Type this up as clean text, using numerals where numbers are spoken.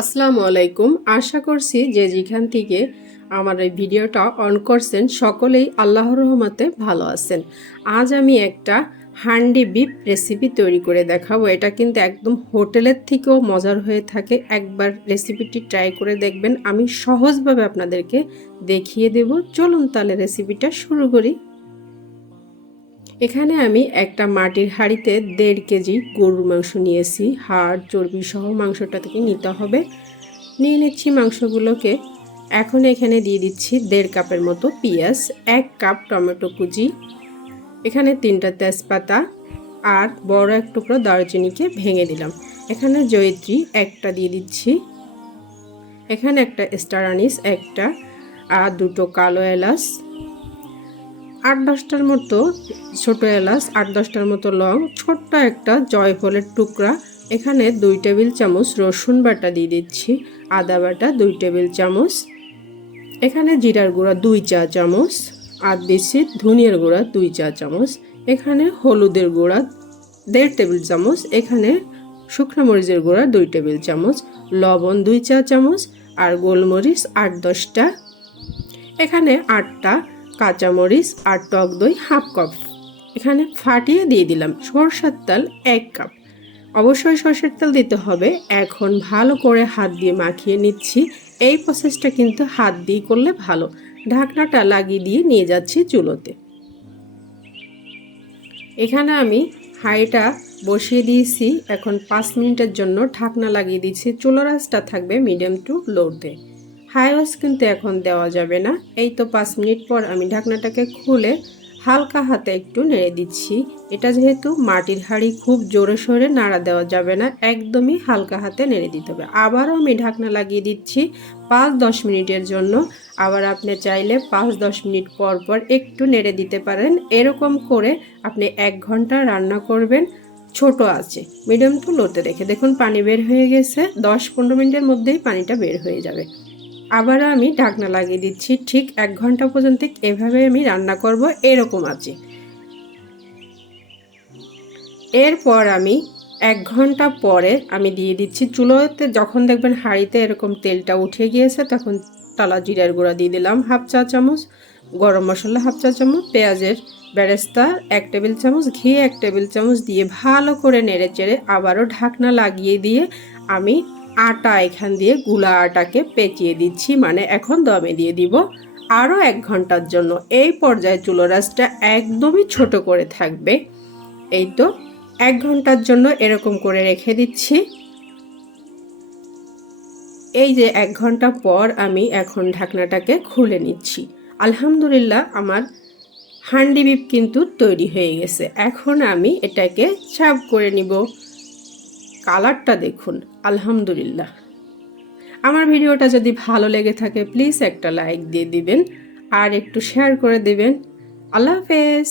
আসসালামু আলাইকুম। আশা করছি যে যেখান থেকে আমার এই ভিডিওটা অন করছেন সকলেই আল্লাহর রহমতে ভালো আছেন। আজ আমি একটা হান্ডি বিফ রেসিপি তৈরি করে দেখাবো। এটা কিন্তু একদম হোটেলের থেকেও মজার হয়ে থাকে। একবার রেসিপিটি ট্রাই করে দেখবেন। আমি সহজভাবে আপনাদেরকে দেখিয়ে দেব। চলুন তাহলে রেসিপিটা শুরু করি। এখানে আমি একটা মাটির হাঁড়িতে 1.5 কেজি গরুর মাংস নিয়েছি। হাড় চর্বি সহ মাংসটা থেকে নিতে হবে। নিয়ে নিচ্ছি মাংসগুলোকে। এখন এখানে দিয়ে দিচ্ছি 1.5 কাপের মতো পেঁয়াজ, 1 কাপ টমেটো কুচি, এখানে 3টা তেজপাতা আর বড় এক টুকরো দারুচিনিকে ভেঙে দিলাম। এখানে জয়িত্রী একটা দিয়ে দিচ্ছি, এখানে একটা স্টার আনিস একটা, আর 2টো কালো এলাচ, 8-10টার মতো ছোট এলাচ, 8-10টার মতো লং, ছোট্ট একটা জয়ফলের টুকরা, এখানে 2 টেবিল চামচ রসুন বাটা দিয়ে দিচ্ছি, আদা বাটা 2 টেবিল চামচ, এখানে জিরার গুঁড়া 2 চা চামচ, আর দিচ্ছি ধনিয়ার গুঁড়া 2 চা চামচ, এখানে হলুদের গুঁড়া 1.5 টেবিল চামচ, এখানে শুকনো মরিচের গুঁড়া 2 টেবিল চামচ, লবণ 2 চা চামচ, আর গোলমরিচ 8-10টা, এখানে 8টা কাঁচামরিচ আর টক দই 1/2 কাপ, এখানে ফাটিয়ে দিয়ে দিলাম সরষের তেল 1 কাপ। অবশ্যই সরষের তেল দিতে হবে। এখন ভালো করে হাত দিয়ে মাখিয়ে নিচ্ছি। এই প্রসেসটা কিন্তু হাত দিয়ে করলে ভালো। ঢাকনাটা লাগিয়ে দিয়ে নিয়ে যাচ্ছি চুলোতে। এখানে আমি হাঁড়িটা বসিয়ে দিয়েছি। এখন 5 মিনিটের জন্য ঢাকনা লাগিয়ে দিচ্ছি। চুলার আঁচটা থাকবে মিডিয়াম টু লোতে। হাই আঁচ কিন্তু এখন দেওয়া যাবে না। এই তো 5 মিনিট পর আমি ঢাকনাটাকে খুলে হালকা হাতে একটু নেড়ে দিচ্ছি। এটা যেহেতু মাটির হাঁড়ি, খুব জোরে সোরে নাড়া দেওয়া যাবে না, একদমই হালকা হাতে নেড়ে দিতে হবে। আবারও আমি ঢাকনা লাগিয়ে দিচ্ছি 5-10 মিনিটের জন্য। আবার আপনি চাইলে 5-10 মিনিট পর পর একটু নেড়ে দিতে পারেন। এরকম করে আপনি 1 ঘন্টা রান্না করবেন ছোট আঁচে, মিডিয়াম টু লোতে রেখে। দেখুন পানি বের হয়ে গেছে। 10-15 মিনিটের মধ্যেই পানিটা বের হয়ে যাবে। আবারও আমি ঢাকনা লাগিয়ে দিচ্ছি। ঠিক 1 ঘন্টা পর্যন্ত এভাবে আমি রান্না করব এরকম আছে। এরপর আমি 1 ঘন্টা পরে আমি দিয়ে দিচ্ছি চুলোতে। যখন দেখবেন হাঁড়িতে এরকম তেলটা উঠে গিয়েছে তখন টালা জিরার গুঁড়া দিয়ে দিলাম 1/2 চা চামচ, গরম মশলা 1/2 চা চামচ, পেঁয়াজের বেরেস্তা 1 টেবিল চামচ, ঘি 1 টেবিল চামচ দিয়ে ভালো করে নেড়ে চেড়ে আবারও ঢাকনা লাগিয়ে দিয়ে আমি আটা এখান দিয়ে গুলা আটাকে পেঁচিয়ে দিচ্ছি, মানে এখন দমে দিয়ে দিব আরও 1 ঘন্টার জন্য। এই পর্যায়ে চুলোর আঁচটা একদমই ছোট করে থাকবে। এই তো 1 ঘন্টার জন্য এরকম করে রেখে দিচ্ছি। এই যে 1 ঘন্টা পর আমি এখন ঢাকনাটাকে খুলে নিচ্ছি। আলহামদুলিল্লাহ আমার হান্ডি বিফ কিন্তু তৈরি হয়ে গেছে। এখন আমি এটাকে সার্ভ করে নিব। কালারটা দেখুন, আলহামদুলিল্লাহ। আমার ভিডিওটা যদি ভালো লেগে থাকে প্লিজ একটা লাইক দিয়ে দিবেন আর একটু শেয়ার করে দিবেন। আল্লাহ হাফেজ।